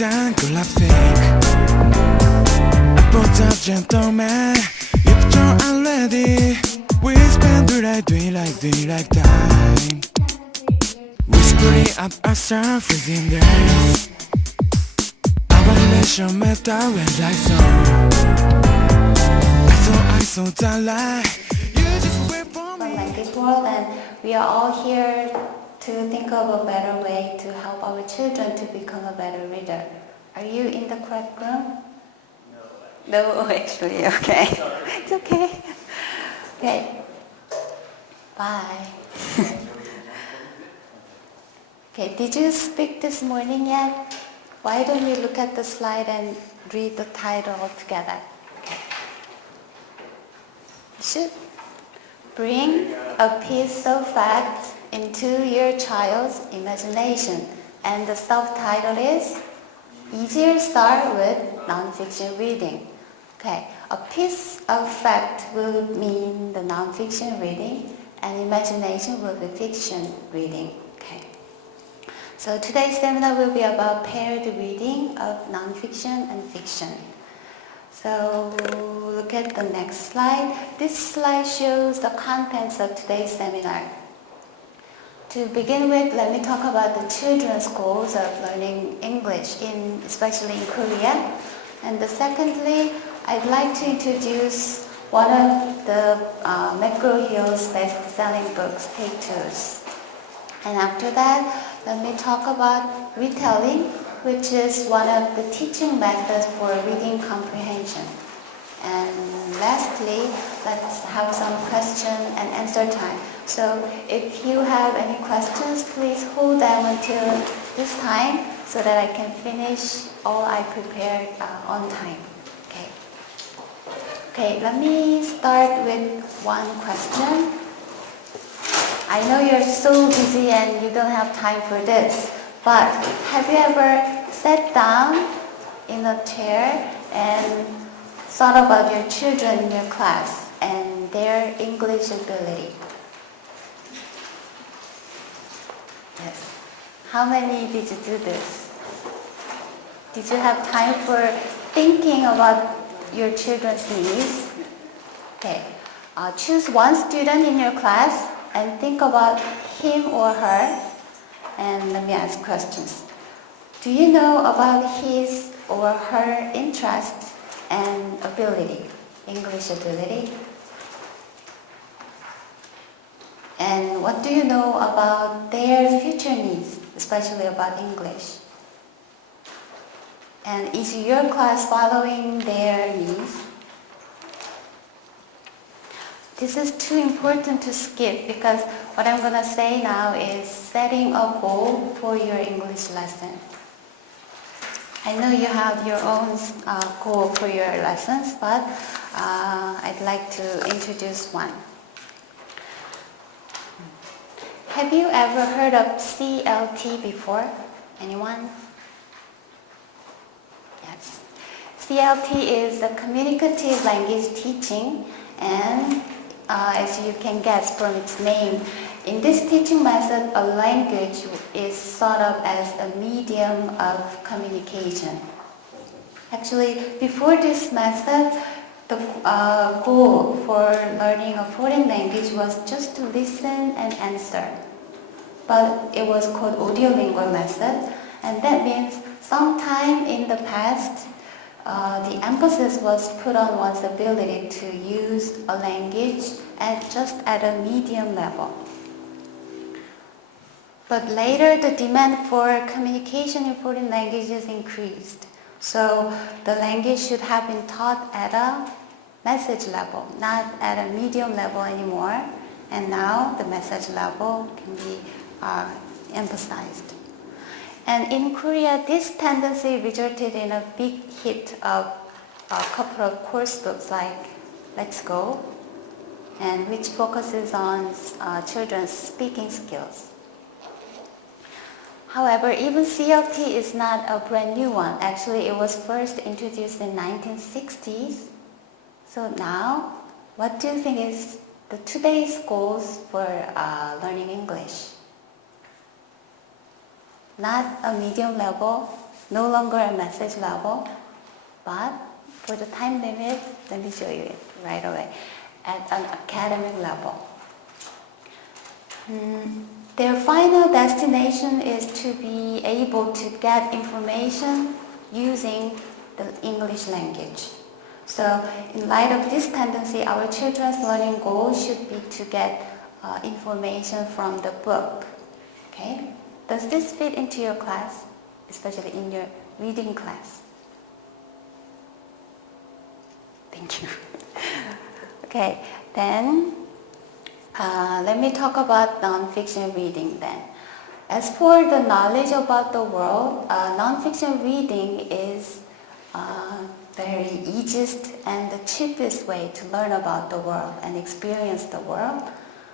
항상 콜라픽 보다 gentleman If you're unready We spend the night doing like time Whispering up ourselves within days Our relation matter when like so I saw that light You just wait for me Like this world, and we are all here to think of a better way to help our children to become a better reader. Are you in the correct room? No, actually, okay. It's okay. Okay. Bye. Okay, did you speak this morning yet? Why don't we look at the slide and read the title together? Okay. You should bring a piece of fact into your child's imagination. And the subtitle is Easier Start with Nonfiction Reading. Okay, a piece of fact will mean the nonfiction reading and imagination will be fiction reading. Okay. So today's seminar will be about paired reading of nonfiction and fiction. So look at the next slide. This slide shows the contents of today's seminar. To begin with, let me talk about the children's goals of learning English, especially in Korea. And secondly, I'd like to introduce one of the McGraw-Hill's best-selling books, Take Twos. And after that, let me talk about retelling, which is one of the teaching methods for reading comprehension. And lastly, let's have some question and answer time. So if you have any questions, please hold them until this time so that I can finish all I prepared on time. Okay. Okay, let me start with one question. I know you're so busy and you don't have time for this, but have you ever sat down in a chair and thought about your children in your class and their English ability? Yes. How many did you do this? Did you have time for thinking about your children's needs? Okay. Choose one student in your class and think about him or her. And let me ask questions. Do you know about his or her interests and ability, English ability? And what do you know about their future needs, especially about English? And is your class following their needs? This is too important to skip because what I'm going to say now is setting a goal for your English lesson. I know you have your own goal for your lessons, but I'd like to introduce one. Have you ever heard of CLT before? Anyone? Yes. CLT is a communicative language teaching, and as you can guess from its name, in this teaching method, a language is thought of as a medium of communication. Actually, before this method, the goal for learning a foreign language was just to listen and answer. But it was called audiolingual method, and that means sometime in the past, the emphasis was put on one's ability to use a language just at a medium level. But later, the demand for communication in foreign languages increased. So the language should have been taught at a message level, not at a medium level anymore. And now the message level can be emphasized. And in Korea, this tendency resulted in a big hit of a couple of course books like Let's Go, and which focuses on children's speaking skills. However, even CLT is not a brand new one. Actually, it was first introduced in 1960s. So now, what do you think is the today's goals for learning English? Not a medium level, no longer a message level, but for the time limit, let me show you it right away, at an academic level. Their final destination is to be able to get information using the English language. So in light of this tendency, our children's learning goal should be to get information from the book. Okay? Does this fit into your class, especially in your reading class? Thank you. Okay, then let me talk about non-fiction reading then. As for the knowledge about the world, non-fiction reading is very easiest and the cheapest way to learn about the world and experience the world.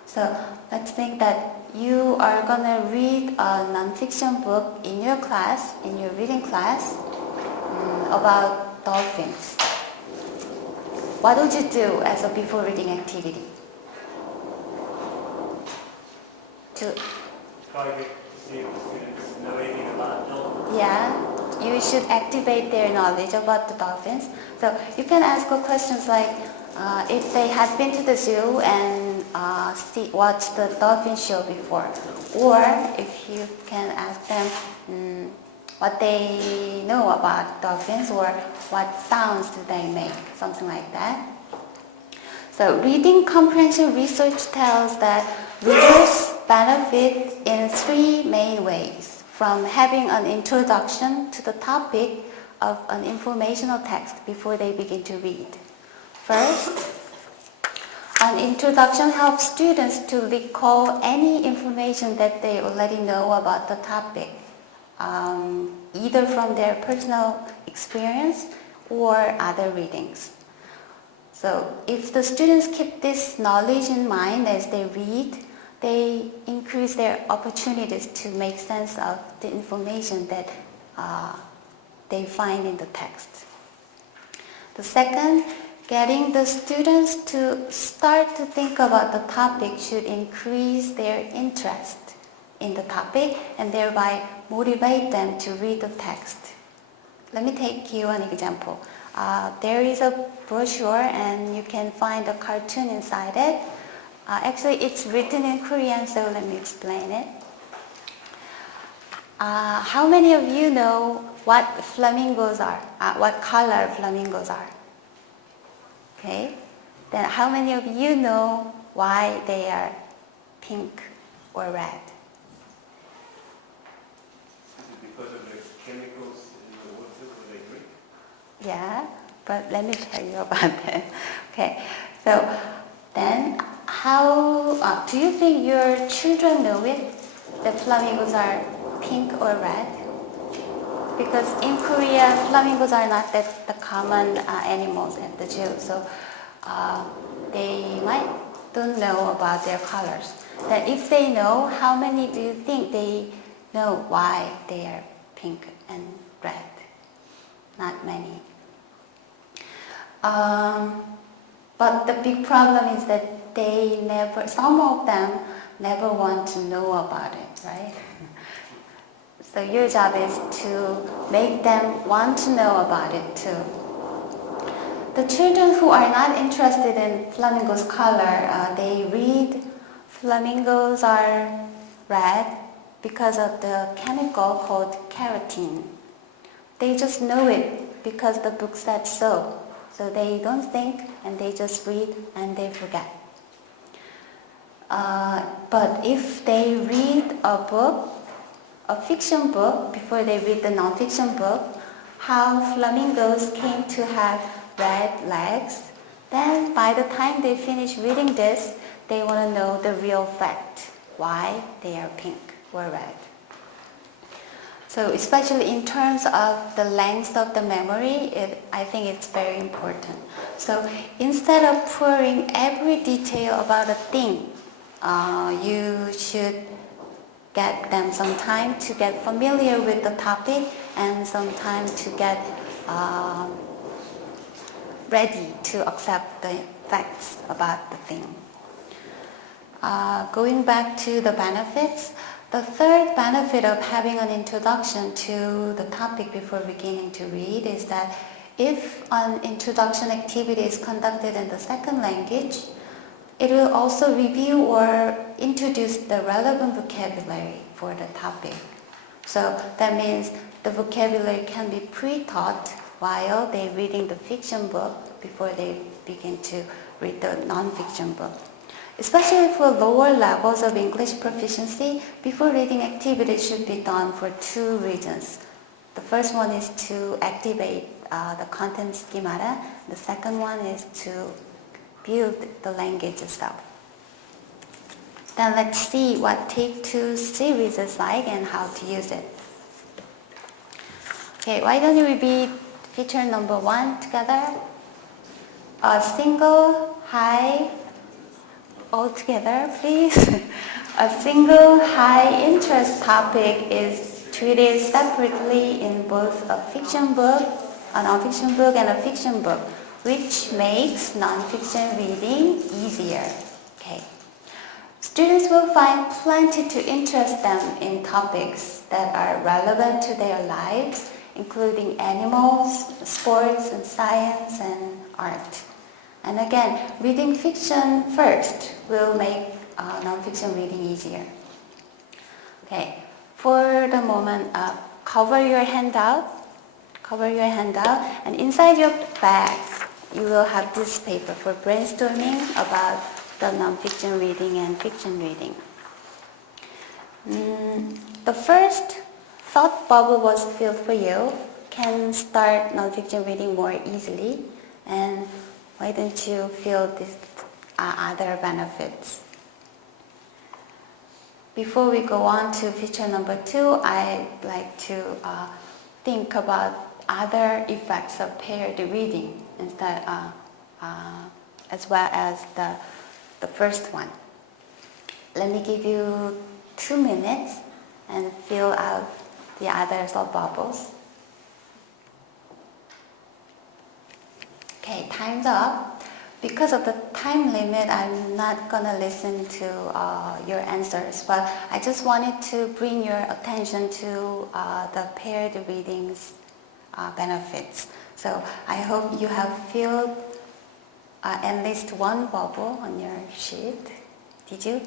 So let's think that you are gonna read a non-fiction book in your class, in your reading class, about dolphins. What would you do as a before reading activity? To Try to see if the students know anything about dolphins. Yeah, you should activate their knowledge about the dolphins. So you can ask questions like if they had been to the zoo and watched the dolphin show before, or if you can ask them what they know about dolphins or what sounds do they make, something like that. So reading comprehension research tells that readers benefit in three main ways from having an introduction to the topic of an informational text before they begin to read. First, an introduction helps students to recall any information that they already know about the topic, either from their personal experience or other readings. So if the students keep this knowledge in mind as they read, they increase their opportunities to make sense of the information that they find in the text. The second, getting the students to start to think about the topic should increase their interest in the topic and thereby motivate them to read the text. Let me take you an example. There is a brochure and you can find a cartoon inside it. Actually, it's written in Korean, so let me explain it. How many of you know what flamingos are? What color flamingos are? Okay. Then how many of you know why they are pink or red? Is it because of the chemicals in the water that they drink? Yeah, but let me tell you about that. Okay. So then how do you think your children know it? That flamingos are pink or red? Because in Korea, flamingos are not that the common animals at the zoo, so they might don't know about their colors. Then if they know, how many do you think they know why they are pink and red? Not many. But the big problem is that some of them never want to know about it, right? So your job is to make them want to know about it too. The children who are not interested in flamingos' color, they read flamingos are red because of the chemical called keratin. They just know it because the book said so. So they don't think and they just read and they forget. But if they read a fiction book, before they read the non-fiction book, how flamingos came to have red legs, then by the time they finish reading this, they want to know the real fact, why they are pink or red. So especially in terms of the length of the memory, I think it's very important. So instead of pouring every detail about a thing, you should get them some time to get familiar with the topic and some time to get ready to accept the facts about the thing. Going back to the benefits, The third benefit of having an introduction to the topic before beginning to read is that if an introduction activity is conducted in the second language, it will also review or introduce the relevant vocabulary for the topic. So that means the vocabulary can be pre-taught while they're reading the fiction book before they begin to read the non-fiction book. Especially for lower levels of English proficiency, before reading activities should be done for two reasons. The first one is to activate the content schemata. The second one is to build the language itself. Then let's see what Take Two series is like and how to use it. Okay, why don't you repeat feature number 1 together? A single high, all together please. A single high interest topic is treated separately in both a fiction book, a non-fiction book and a fiction book, which makes non-fiction reading easier. Okay. Students will find plenty to interest them in topics that are relevant to their lives, including animals, sports, and science, and art. And again, reading fiction first will make non-fiction reading easier. Okay, for the moment, cover your handout, and inside your bag, you will have this paper for brainstorming about the non-fiction reading and fiction reading. The first thought bubble was filled for you. Can start non-fiction reading more easily, and why don't you feel these other benefits? Before we go on to feature number 2, I'd like to think about other effects of paired reading instead, as well as the first one. Let me give you 2 minutes and fill out the other thought bubbles. Okay, time's up. Because of the time limit, I'm not gonna listen to your answers, but I just wanted to bring your attention to the paired readings benefits. So I hope you have filled at least one bubble on your sheet. Did you?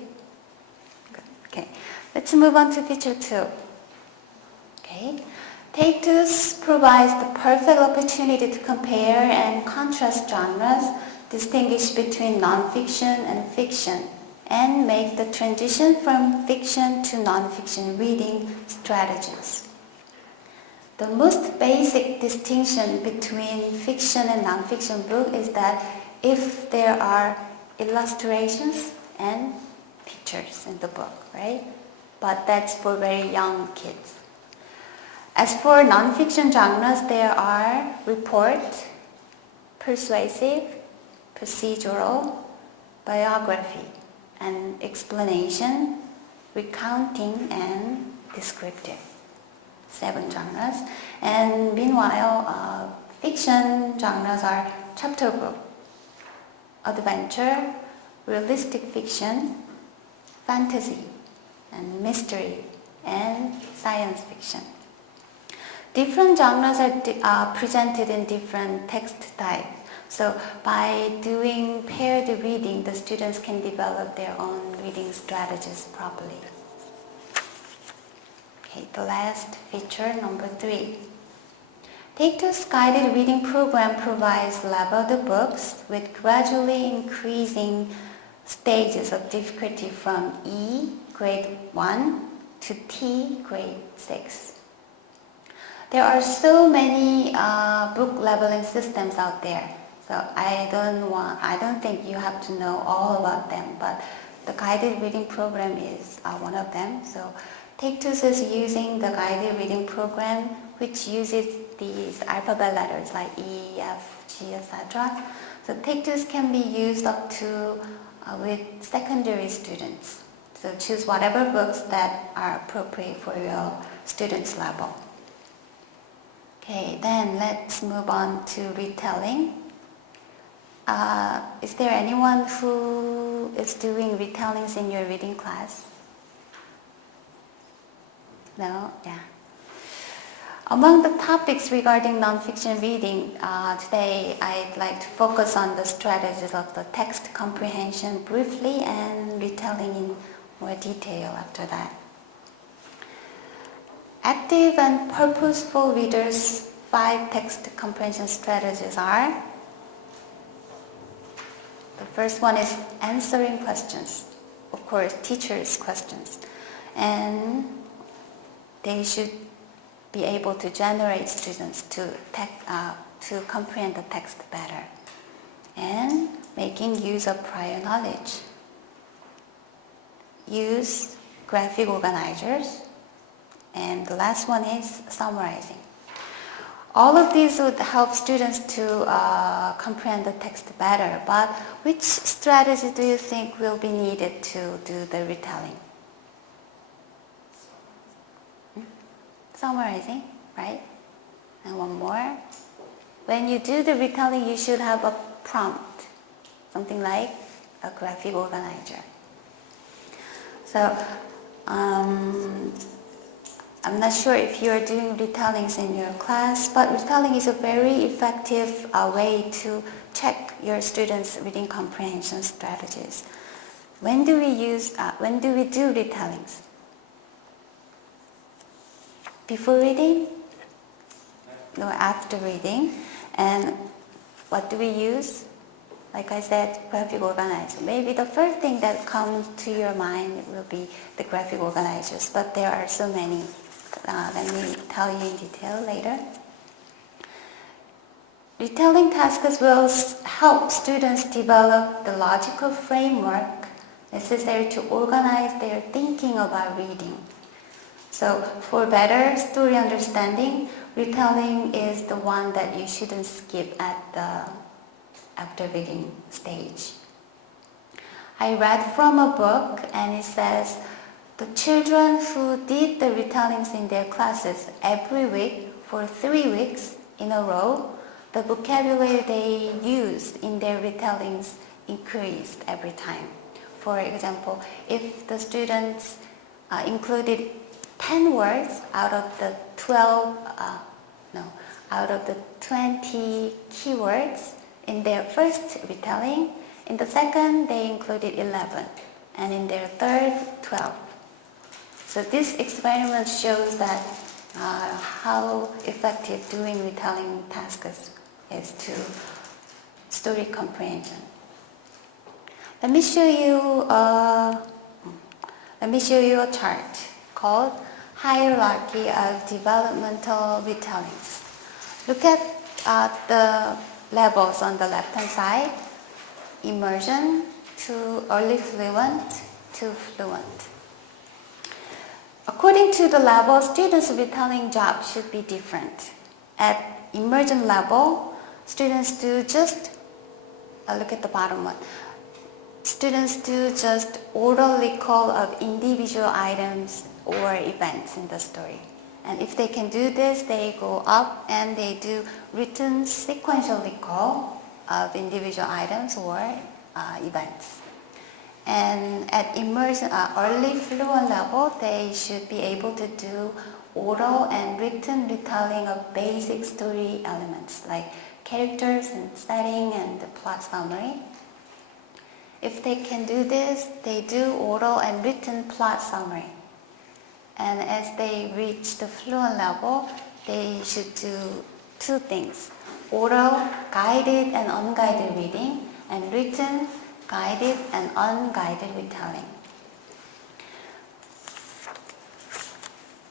Good. Okay, let's move on to feature 2. Okay. Take Two provides the perfect opportunity to compare and contrast genres, distinguish between non-fiction and fiction, and make the transition from fiction to non-fiction reading strategies. The most basic distinction between fiction and non-fiction book is that if there are illustrations and pictures in the book, right? But that's for very young kids. As for non-fiction genres, there are report, persuasive, procedural, biography, and explanation, recounting, and descriptive. 7 genres. And meanwhile, fiction genres are chapter book, adventure, realistic fiction, fantasy, and mystery, and science fiction. Different genres are presented in different text types. So by doing paired reading, the students can develop their own reading strategies properly. Okay, the last feature, number 3. Take Two's guided reading program provides leveled books with gradually increasing stages of difficulty from E, grade 1, to T, grade 6. There are so many book leveling systems out there, so I don't think you have to know all about them, but the guided reading program is one of them. So Take Two is using the guided reading program, which uses these alphabet letters like E, F, G, etc. So Take Two can be used up to with secondary students. So choose whatever books that are appropriate for your students' level. Okay, then let's move on to retelling. Is there anyone who is doing retellings in your reading class? No? Yeah. Among the topics regarding nonfiction reading, today I'd like to focus on the strategies of the text comprehension briefly and retelling in more detail after that. Active and purposeful readers' 5 text comprehension strategies are: the first one is answering questions, of course, teachers' questions, and they should be able to generate students to comprehend the text better, and making use of prior knowledge. Use graphic organizers, and the last one is summarizing. All of these would help students to comprehend the text better, but which strategy do you think will be needed to do the retelling? Summarizing, right? And one more. When you do the retelling, you should have a prompt, something like a graphic organizer. So, I'm not sure if you're doing retellings in your class, but retelling is a very effective way to check your students' reading comprehension strategies. When do we do retellings? Before reading? No, after reading. And what do we use? Like I said, graphic organizer. Maybe the first thing that comes to your mind will be the graphic organizers, but there are so many. Let me tell you in detail later. Retelling tasks will help students develop the logical framework necessary to organize their thinking about reading. So for better story understanding, retelling is the one that you shouldn't skip at the after reading stage. I read from a book and it says the children who did the retellings in their classes every week for 3 weeks in a row, the vocabulary they used in their retellings increased every time. For example, if the students included 10 words out of the 20 keywords in their first retelling, in the second they included 11, and in their third 12. So this experiment shows that how effective doing retelling tasks is to story comprehension. Let me show you a chart called Hierarchy of Developmental Retellings. Look at the levels on the left-hand side. Immersion to early fluent to fluent. According to the level, students' retelling job should be different. At immersion level, students do just, look at the bottom one. Students do just oral recall of individual items or events in the story. And if they can do this, they go up and they do written sequential recall of individual items or events. And at immersion, early fluent level, they should be able to do oral and written retelling of basic story elements like characters and setting and the plot summary. If they can do this, they do oral and written plot summary. And as they reach the fluent level, they should do 2 things: oral, guided and unguided reading, and written, guided and unguided retelling.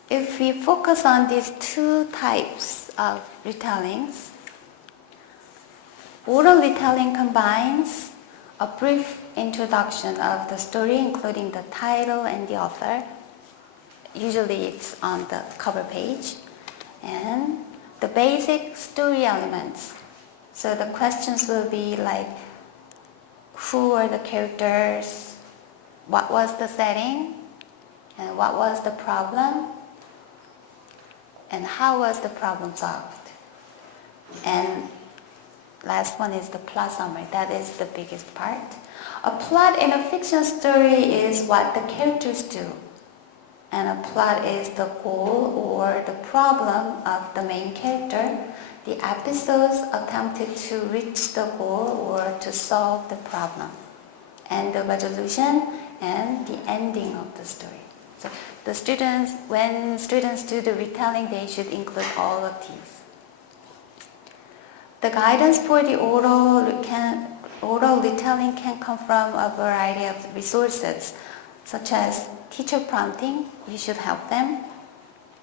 If we focus on these 2 types of retellings, oral retelling combines a brief introduction of the story, including the title and the author. Usually it's on the cover page. And the basic story elements. So the questions will be like, who are the characters? What was the setting? And what was the problem? And how was the problem solved? And last one is the plot summary. That is the biggest part. A plot in a fiction story is what the characters do. and a plot is the goal or the problem of the main character, the episodes attempted to reach the goal or to solve the problem, and the resolution and the ending of the story. So the students, when students do the retelling, they should include all of these. The guidance for the oral retelling can come from a variety of resources, such as teacher prompting, you should help them,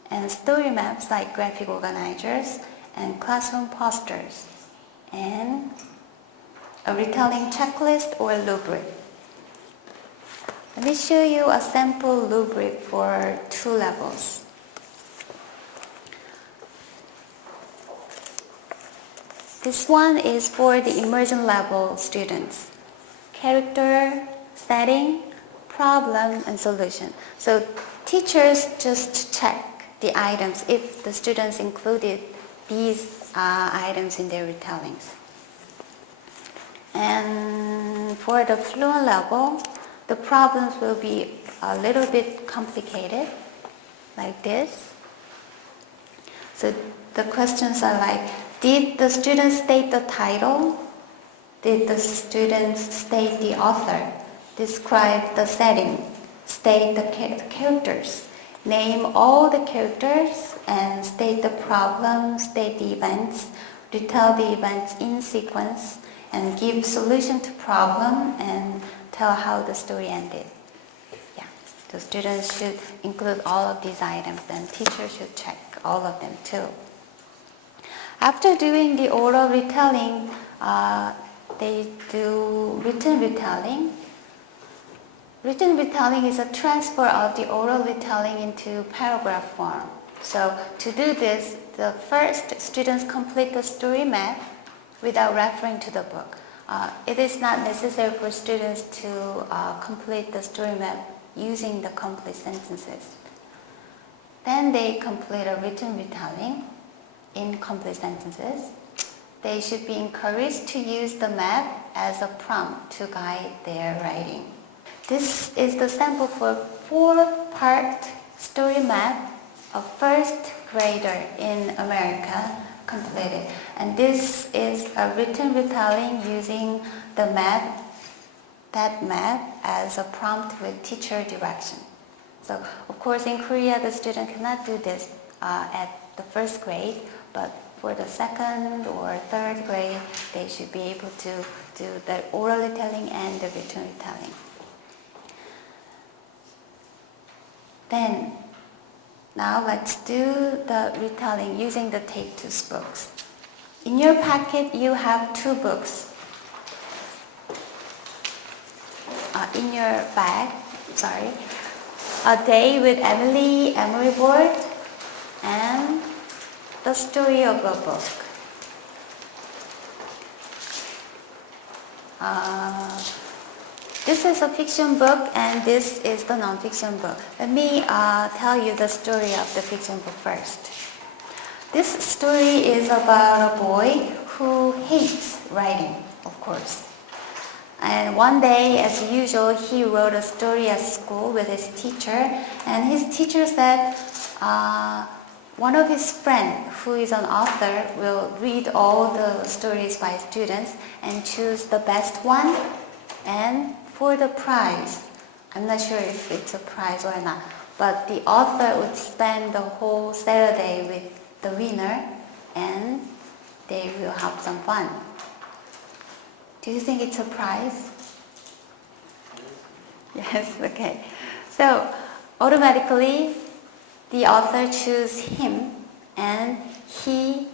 and story maps like graphic organizers and classroom posters, and a retelling checklist or rubric. Let me show you a sample rubric for 2 levels. This one is for the immersion level students. Character, setting, problem, and solution. So teachers just check the items if the students included these items in their retellings. And for the fluent level, the problems will be a little bit complicated, like this. So the questions are like, did the student state the title? Did the students state the author? Describe the setting. State the characters. Name all the characters and state the problem, state the events, retell the events in sequence, and give solution to problem and tell how the story ended. Yeah, the students should include all of these items, and teachers should check all of them too. After doing the oral retelling, they do written retelling. Written retelling is a transfer of the oral retelling into paragraph form. So to do this, the first students complete the story map without referring to the book. It is not necessary for students to complete the story map using the complete sentences. Then they complete a written retelling in complete sentences. They should be encouraged to use the map as a prompt to guide their writing. This is the sample for 4-part story map a first grader in America completed. And this is a written retelling using the map, that map as a prompt with teacher direction. So of course in Korea the student cannot do this at the first grade, but for the second or third grade they should be able to do the oral retelling and the written retelling. Then now let's do the retelling using the Take Two's books. In your packet you have 2 books. In your bag, A Day with Emily, Emery Board, and The Story of a Book. This is a fiction book and this is the non-fiction book. Let me tell you the story of the fiction book first. This story is about a boy who hates writing, of course. And one day, as usual, he wrote a story at school with his teacher, and his teacher said one of his friends, who is an author, will read all the stories by students and choose the best one. And for the prize, I'm not sure if it's a prize or not, but the author would spend the whole Saturday with the winner and they will have some fun. Do you think it's a prize? Yes, okay. So automatically the author chose him and he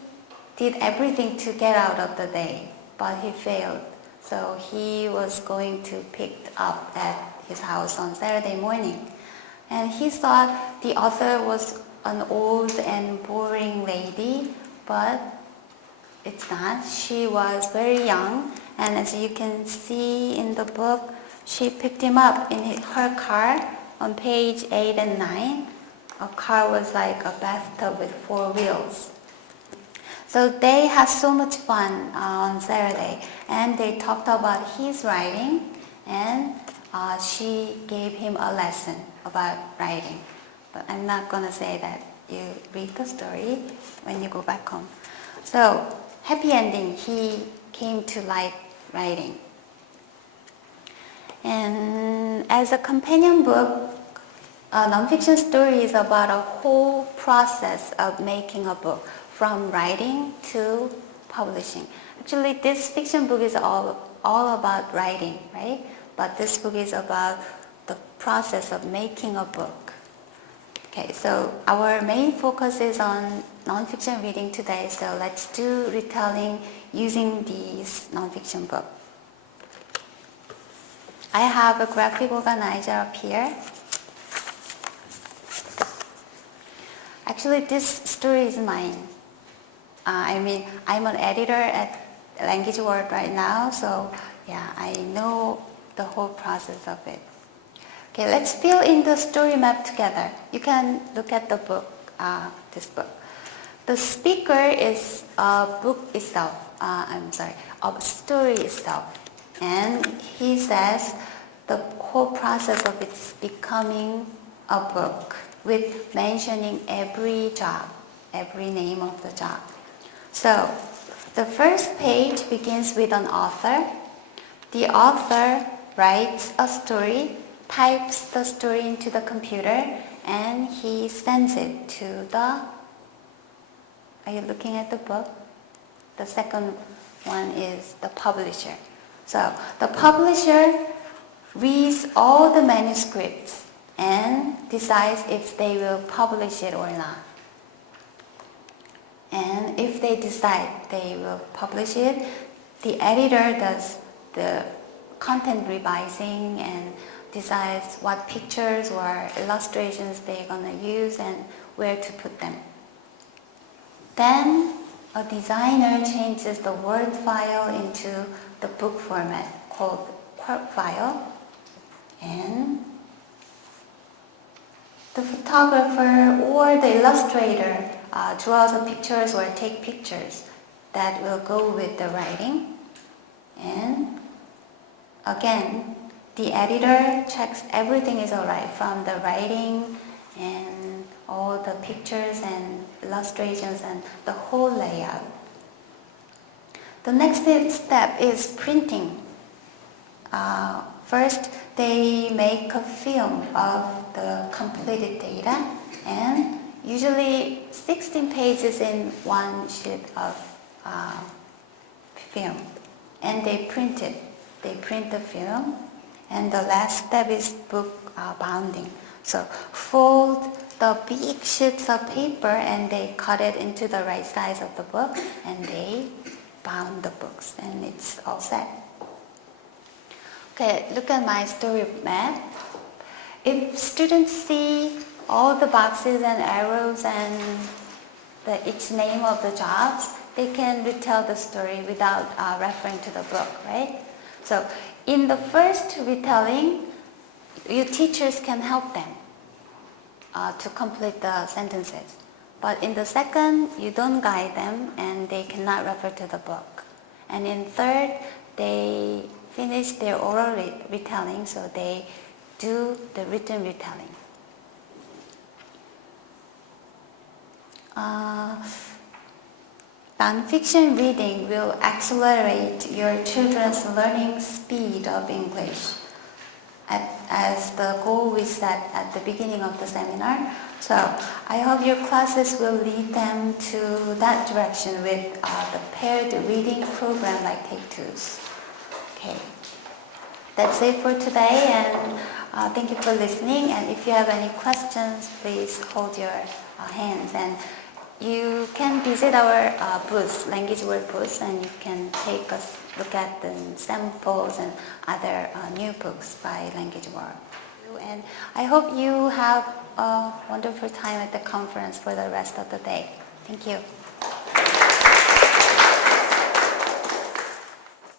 did everything to get out of the day, but he failed. So he was going to pick up at his house on Saturday morning. And he thought the author was an old and boring lady, but it's not. She was very young, and as you can see in the book, she picked him up in her car on page 8 and 9. A car was like a bathtub with 4 wheels. So they had so much fun on Saturday, and they talked about his writing, and she gave him a lesson about writing. but I'm not gonna say that. You read the story when you go back home. So, happy ending, he came to like writing. And as a companion book, a nonfiction story is about a whole process of making a book, from writing to publishing. Actually, this fiction book is all about writing, right? But this book is about the process of making a book. Okay, so our main focus is on nonfiction reading today, so let's do retelling using these nonfiction book. I have a graphic organizer up here. Actually, this story is mine. I'm an editor at Language World right now, so yeah, I know the whole process of it. Okay, let's fill in the story map together. You can look at the book, this book. The speaker is a book itself, a story itself. And he says the whole process of its becoming a book with mentioning every job, every name of the job. So the first page begins with an author. The author writes a story, types the story into the computer, and he sends it to the... Are you looking at the book? The second one is the publisher. So the publisher reads all the manuscripts and decides if they will publish it or not. And if they decide they will publish it, the editor does the content revising and decides what pictures or illustrations they're gonna use and where to put them. Then a designer changes the Word file into the book format called Quirk file, and the photographer or the illustrator draws the pictures or take pictures that will go with the writing. And again, the editor checks everything is alright, from the writing and all the pictures and illustrations and the whole layout. The next step is printing. First, they make a film of the completed data, and usually 16 pages in one sheet of film. And they print it. They print the film. And the last step is book bounding. So fold the big sheets of paper and they cut it into the right size of the book and they bound the books and it's all set. Okay, look at my story map. If students see all the boxes and arrows and each name of the jobs, they can retell the story without referring to the book, right? So in the first retelling, your teachers can help them to complete the sentences. But in the second, you don't guide them and they cannot refer to the book. And in third, they finish their oral retelling, so they do the written retelling. Non-fiction reading will accelerate your children's learning speed of English, as the goal we set at the beginning of the seminar. So I hope your classes will lead them to that direction with the paired reading program like Take-Twos. Okay, that's it for today, and thank you for listening. And if you have any questions, please hold your hands. And you can visit our booth, Language World booth, and you can take a look at the samples and other new books by Language World. And I hope you have a wonderful time at the conference for the rest of the day. Thank you.